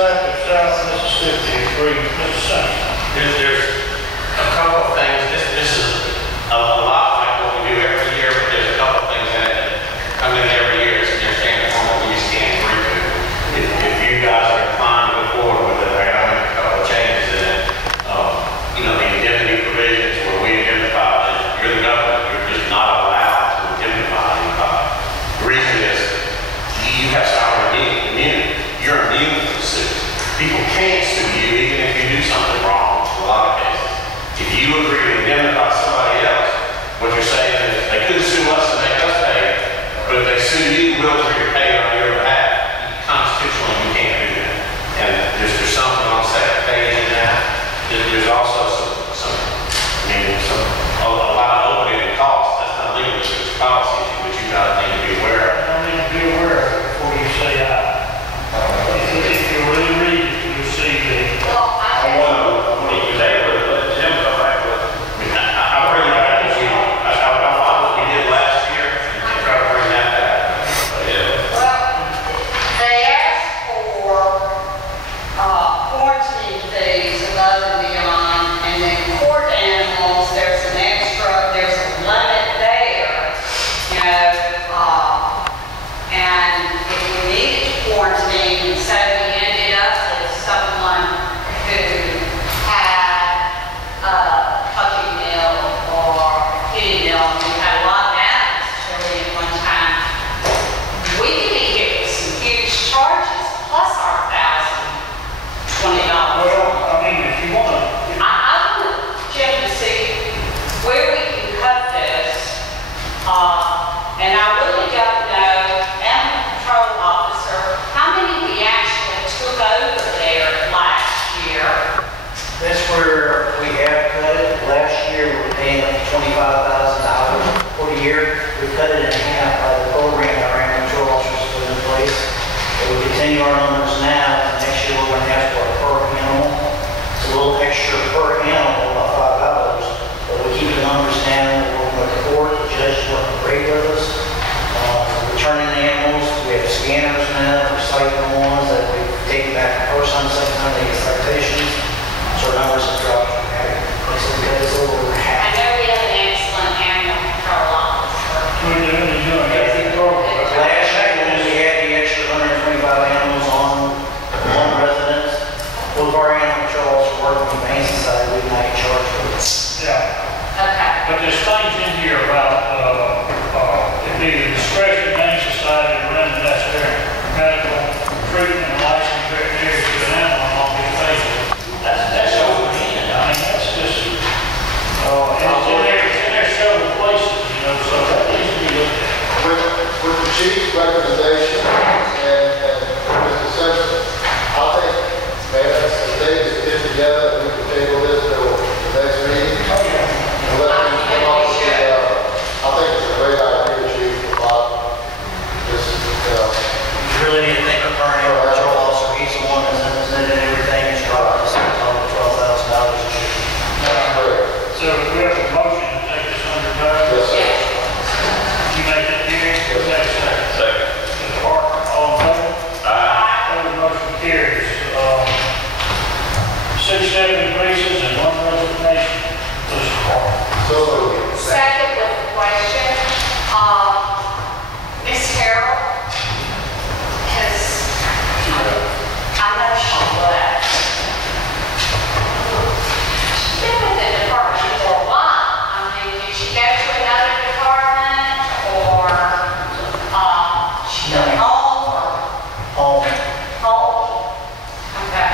side of South Mississippi agrees, Mr. Sept? There's a couple of things. This is a lot like what we do every year, but there's a couple of things in it that come in every year. It's in their standard form that we just can't agree to. If you guys are inclined to go forward with it, I gotta make a couple of changes in it. You know, the indemnity provisions where we indemnify, you're the government, you're just not allowed to indemnify anybody. The reason is you have sovereign immunity. You're immune from suit. People can't sue you even if you do something wrong in a lot of cases. If you agree to indemnify somebody else, what you're saying is they couldn't sue us and make us pay, but if they sue you, we'll agree to pay on your behalf. Constitutionally, you can't do that. And there's something on the second page in that. There's also a lot of opening costs. That's not legal, it's policy issue, but you gotta need to be aware of. I need to be aware of it before you say aye. If you really read it, you'll see that. Well, I want to table it, let Jim come back with it. I'll bring it back as you, I'll follow what we did last year and try to bring that back. Well, they asked for quarantine fees above and beyond, and then court animals, there's a limit there, you know, and if we needed to quarantine, so we ended up with someone who had puppy mill or kitty mill, and we had a lot of animals chili at one time. We could be hit with some huge charges plus our $1,020. Well, I mean, if you want to. I want Jim to see where we can cut this, and I really don't know, animal control officer, how many we actually took over there last year. That's where we have cut it. Last year, we were paying up to $25,000 for the year. We cut it in half by the program our animal control officers put in place. If we continue our numbers now, next year we're going to have for a per animal. It's a little extra per animal, about $5. But we keep the numbers down. We're working with the court. The judge is working great with us. Returning animals. We have scanners now, recycling ones that we've taken back the first time, second time they get citations. So our numbers have dropped dramatically. Like I said, we got this over I half. know we have an excellent animal control officer. We're doing that program. Last year, when we had the extra 125 animals on one residence, both of our animal controls were working with the Humane Society, we did not get charged for this. Yeah. Okay. But there's things in here about, it being a discretion Humane Society to run that's their medical treatment and licensed veterinarians to an animal and all these things. That's overhand. I mean, that's just, it's in there several places, you know, so that needs to be looked at. With the chief's recommendation and Mr. Simpson, I think, man, the day is get together and we can table this till the next meeting. Oh, yeah. And let them come up with I think it's a great idea, Chief, about this, You really need to think of our animal control officer. He's the one that's represented everything. It's dropped us over $12,000 a year. that's great. So we have a motion to take this under advisement. Yes, sir. You make that hearing, who's that second? Second. Mr. Parker, all in favor? Opposed, motion carries. 6 increases and 1 resignation. Mr. Parker. So, Second with the question, Miss Carroll has, I know she left. She's been with the department for a while. I mean, did she go to another department or, she went home or Home. home? Okay.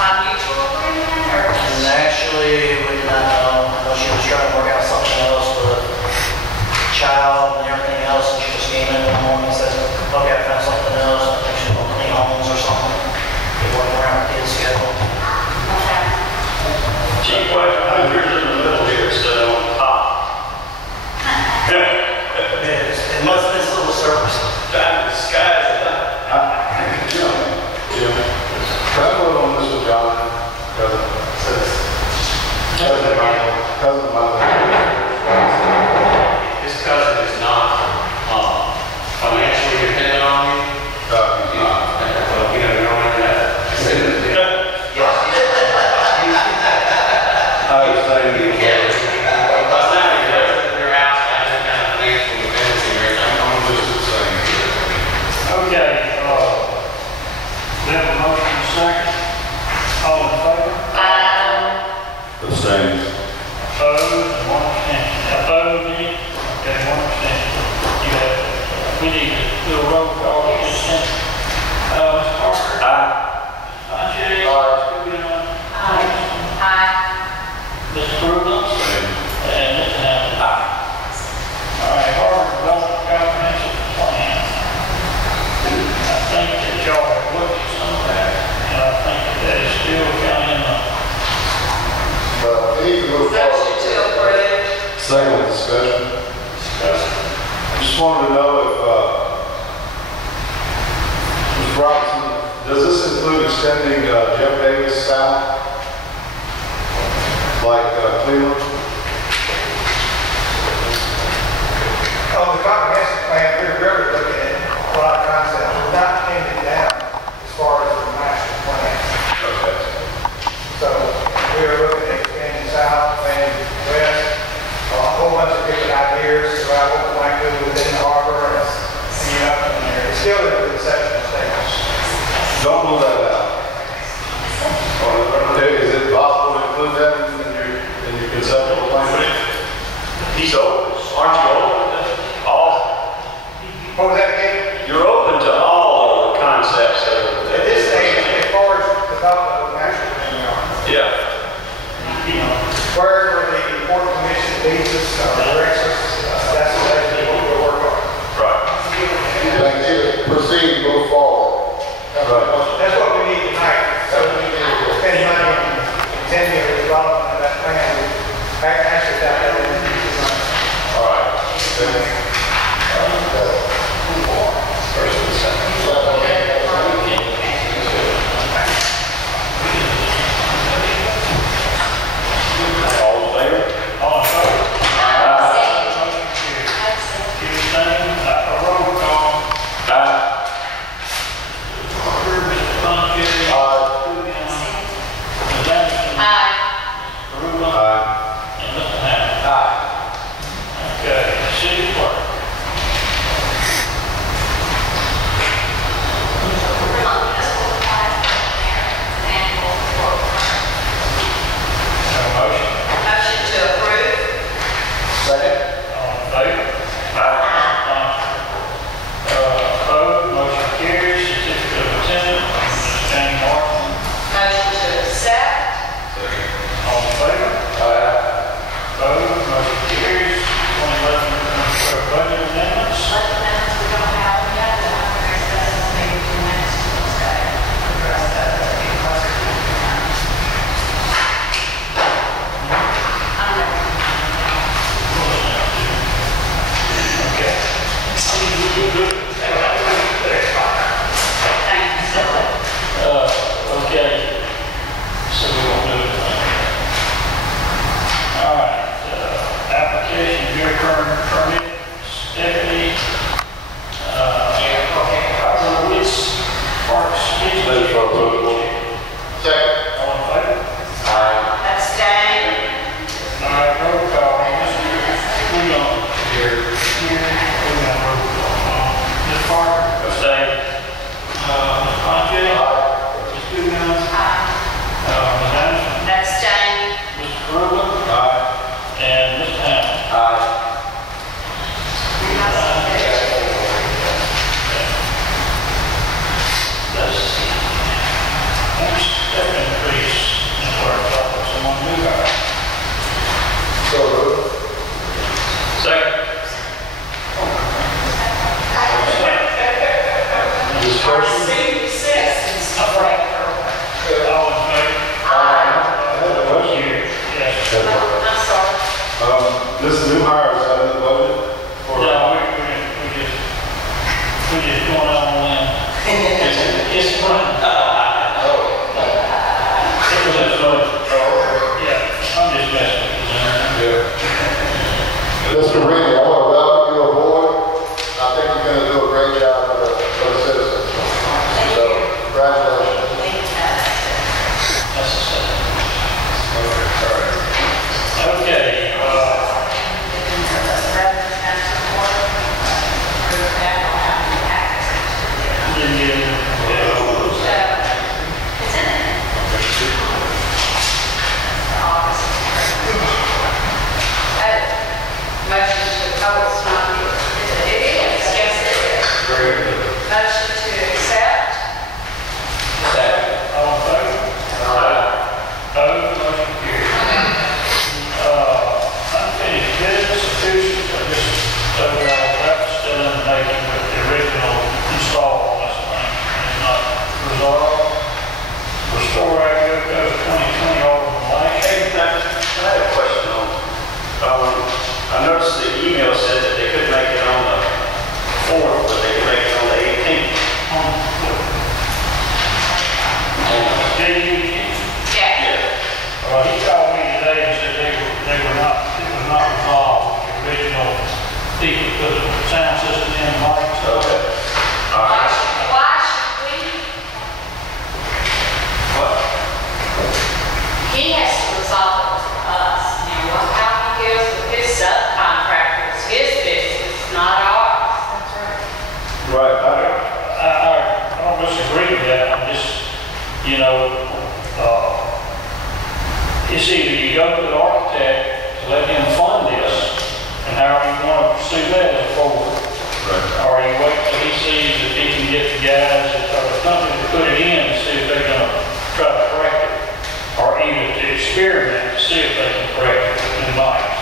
By mutual agreement or? And actually, we did not know. She was trying to work out something else with a child and everything else, and she just came in the morning and said, okay, I found something else. I think she's going to clean homes or something. They work around the kids' schedule. Okay. Chief, what, yours in the middle here, so on top. It must have been civil service. That is skies is up. Jim, can I vote on this with John? Cousin Michael. His cousin is not financially dependent on you. Well, you know, you don't have that. roll call at this time. Ms. Parker? Aye. Fontaine? Aye. Aye. Aye. Mr. Brooklyn? And Mr. Hamlin? Aye. All right, Harvard Development Comprehensive Plan. I think that y'all have looked at some of that, and I think that is still kind of in the We need to move Motion forward. to approve. Second discussion. discussion. I just wanted to know if, Ms. Robinson, does this include extending Jeff Davis south? Like Cleveland? On the comprehensive plan, we're really looking at a lot of concepts. We're not pinned it down as far as the master plan. Okay. So we're looking at expanding south, expanding west, a whole bunch of different ideas about what we might do within the harbor and, you know, and it's still in the conceptual stage. Don't rule that out. Is it possible to include that in your conceptual plan? He's open, aren't you open to all? What was that again? You're open to all of the concepts that are. At this stage, as far as development of the master plan, we are. Yeah. Wherever the Port Commission leads us or directs us, that's exactly what we'll work on. Right. Thank you. Proceed, move forward. That's what we need tonight. So we can spend money and continue the development of that plan. Actually, that. All right. First and second. All in favor? All in favor? Abstain. Motion carries. Give us a roll call. Aye. Mr. Fontaine? Ms. Anderson? Aye. Brooklyn? Aye. And Mr. Hamlin? Aye. Okay, city clerk. Have a motion? Motion to approve. Second. All in favor? Opposed? Motion carries. Certificate of attendance, Ms. Jane Martin. Motion to accept. All in favor? Aye. Opposed? Motion carries. 2011 budget amendments. Budget amendments we don't have yet, but I'm going to discuss this maybe 2 minutes to Tuesday. Address that as we get closer to the time. I'm ready. Okay. Thank you so much. Okay. So we won't do it. All right, application, beer permit, Stephanie, which parks? Move for approval. Second. All in favor? Abstain. All right, roll call, Mr. Bouillon. Here. Bouillon, roll call. Ms. Parker? Abstain. Ms. Fontaine? Ms. Bouillon? Aye. Ms. Anderson? Abstain. Mr. Brooklyn? Aye. And Mr. Hamlin? Aye. Let's see. One step increase in clerk's office, someone new hire. So moved. Second. Discussion. Senior citizens director. All in favor? Question? Yes. I'm sorry. This new hire, is that in the budget? Or- No, we just going on when. It's fun. Yeah, I'm just messing with you. Yeah. Mr. Reed, I want to welcome you aboard. I think you're going to do a great job for the citizens. So, congratulations. That's the second. Okay, didn't get it. Motion to, oh, you know, it's either you go to the architect to let him fund this, and however you want to pursue that as forward. Right. Or you wait till he sees if he can get the guys that are the company to put it in and see if they're gonna try to correct it. Or even to experiment to see if they can correct it in life.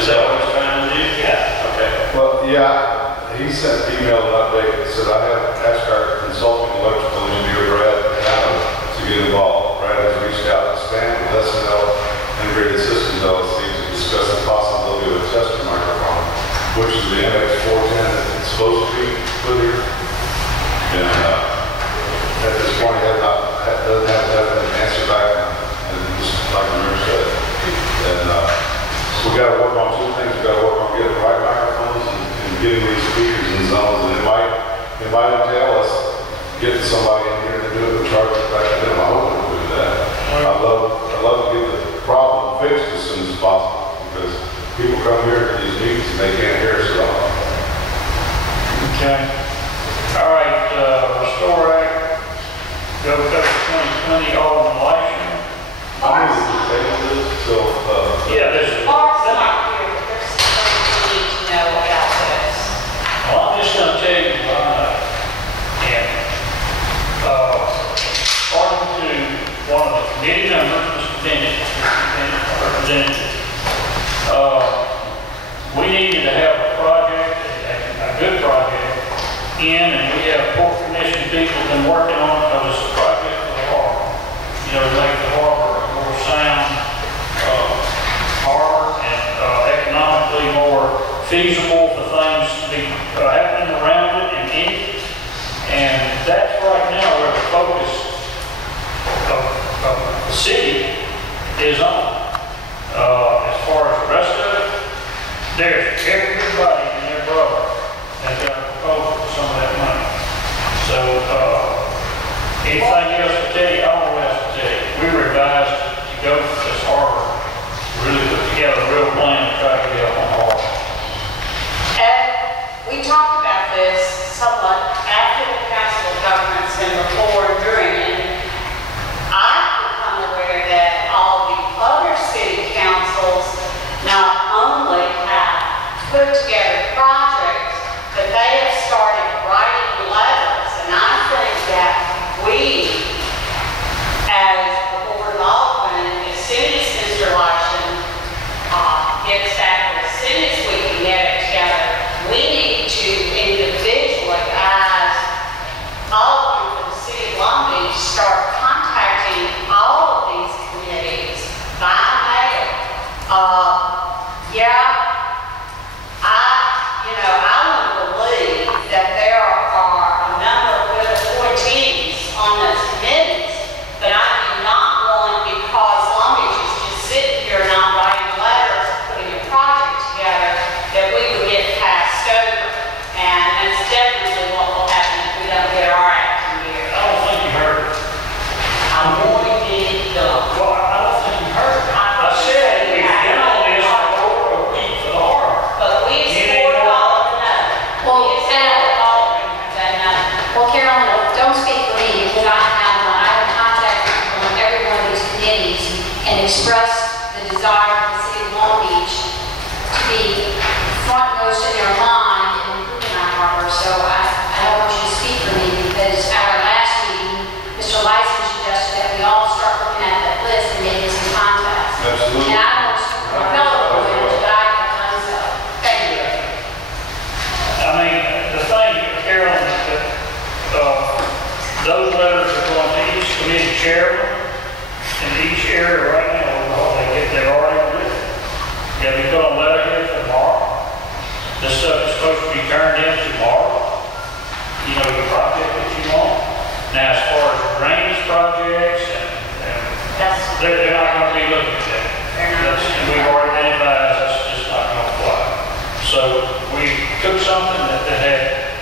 Is that what he's trying to do? Yeah. Okay. Well, yeah, he sent an email update that said, I have asked our consulting electrical engineer, Brad, to get involved. Brad has reached out to Stan with SNL Integrated Systems LLC to discuss the possibility of a tester microphone, which is the MX410 that's supposed to be put here. And at this point, he doesn't have a definite answer back, and just like the mayor said. And we got to work on two things. We got to work on getting the right microphones and getting these speakers in zones. And it might entail us getting somebody in here to do it and charge it back to them. I hope we'll do that. I'd love to get the problem fixed as soon as possible, because people come here to these meetings and they can't hear us at all. Okay. All right, Restore Act, go to 2020 Alderman election. I'm going to table this till, Yeah, this is. Mark's not here, but there's something we need to know about this. Well, I'm just gonna tell you, and, according to one of the committee members, Mr. Bennett, representative, we needed to have a project, a good project, and we have Port Commission people been working on it, because it's a project for the harbor. You know, to make the harbor a more sound, harbor and economically more feasible for things to be happening around it and in it. And that's right now where the focus of the city is on. As far as the rest of it, there's everybody and their brother that's got a proposal for some of that money. So, anything else to tell you, I don't know what else to tell you. We were advised to go for this harbor, really put together a real plan to try to get up on the harbor. And we talked about this somewhat after the Council of Governments and before and during it. I've become aware that all the other city councils not only have put together projects, but they have started writing letters. And I think that we, as the Board of Aldermen, as soon as Mr. Larson gets back with the cities, we can get it together. We need to individually, as Aldermen for the city of Long Beach, start contacting all of these committees by mail. I want to believe that there are a number of good appointees on those committees, but I do not want, because Long Beach is just sitting here not writing letters, putting a project together, that we would get passed over. And that's definitely what will happen if we don't get our act in here. I don't think you heard it. I want to get it done. Well, I don't think you heard it. I said we've been on this for over a week for the harbor. But we You support didn't know. all of them. Well, We support all of them, that nothing. Well, Carolyn, don't speak for me, because I have contacted people on every one of these committees and expressed the desire for the city of Long Beach to be frontmost in their mind in improving our harbor. So I don't want you to speak for me, because at our last meeting, Mr. Lyson suggested that we all start looking at that list and making some contacts. Absolutely. And I don't want to speak for fellow board members, but I have done so. Thank you. I mean, the thing, Carolyn, that those letters are going to each committee chairman in each area right now. They're already written. Yeah, we put on letterhead for tomorrow. This stuff is supposed to be turned in tomorrow. You know, the project that you want. Now, as far as drainage projects they're not going to be looking at that. And we've already been advised that's just not going to fly. So we took something that had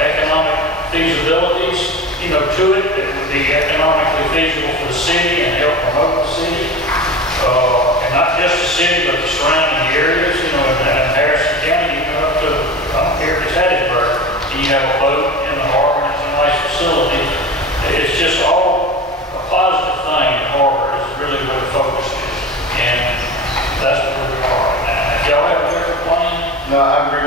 economic feasibilities, to it that would be economically feasible for the city and help promote the city. And not just the city, but the surrounding areas, in Harrison County, you go up to, here to Hattiesburg, and you have a boat in the harbor, and it's a nice facility. It's just all positive thing in Harbor is really where the focus is. And that's where we are right now. If y'all have a different plan, No, I agree